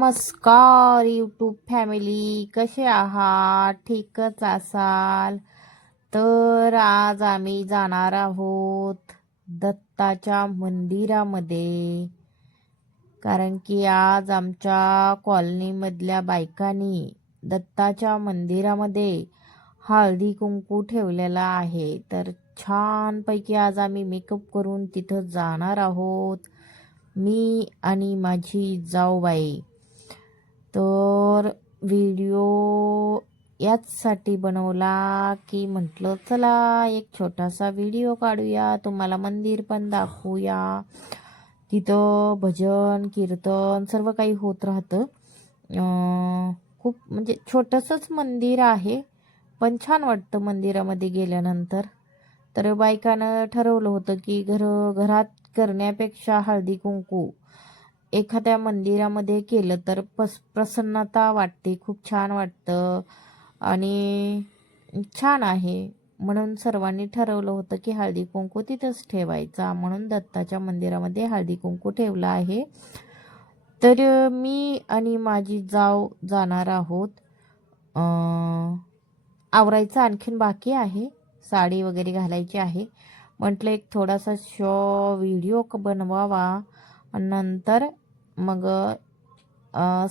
नमस्कार YouTube family कसे आहात? ठीकच असाल? तर आज आम्ही जाणार आहोत दत्ताच्या मंदिरामध्ये. कारण की आज आमच्या कॉलनीमधल्या बायकांनी दत्ताच्या मंदिरामध्ये हळदी कुंकू ठेवलेला आहे. तर छानपैकी आज आम्ही मेकअप करून तिथं जाणार आहोत. मी आणि माझी जाऊबाई. व्हिडिओ याचसाठी बनवला की म्हटलं चला एक छोटासा व्हिडिओ काढूया तुम्हाला मंदिर पण दाखवूया. तिथं भजन कीर्तन सर्व काही होत राहतं. खूप म्हणजे छोटंसंच मंदिर आहे पण छान वाटतं मंदिरामध्ये गेल्यानंतर. तर बायकानं ठरवलं होतं की घर घरात करण्यापेक्षा हळदी कुंकू एखाद्या मंदिरामध्ये केलं तर पस प्रसन्नता वाटते खूप छान वाटतं. आणि छान आहे. म्हणून सर्वांनी ठरवलं होतं की हळदी कुंकू तिथंच ठेवायचा. म्हणून दत्ताच्या मंदिरामध्ये हळदी कुंकू ठेवला आहे. तर मी आणि माझी जाव जाणार आहोत. आवरायचं आणखीन बाकी आहे. साडी वगैरे घालायची आहे. म्हटलं एक थोडासा शॉ व्हिडिओ बनवावा. नंतर मग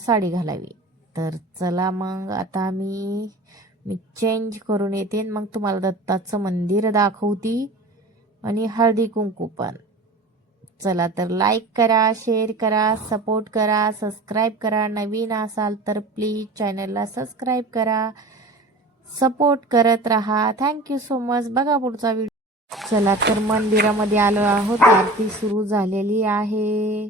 साडी घालावी. तर चला मग आता मी मी चेंज करून येते मग तुम्हाला दत्ताचं मंदिर दाखवती आणि हळदी कुंकू पण. चला तर लाईक करा शेअर करा सपोर्ट करा सबस्क्राईब करा. नवीन असाल तर प्लीज चॅनलला सबस्क्राईब करा. सपोर्ट करत राहा. थँक्यू सो मच बघा पुढचा व्हिडिओ चला तर मंदिरामध्ये आलो आहोत. आरती सुरू झालेली आहे.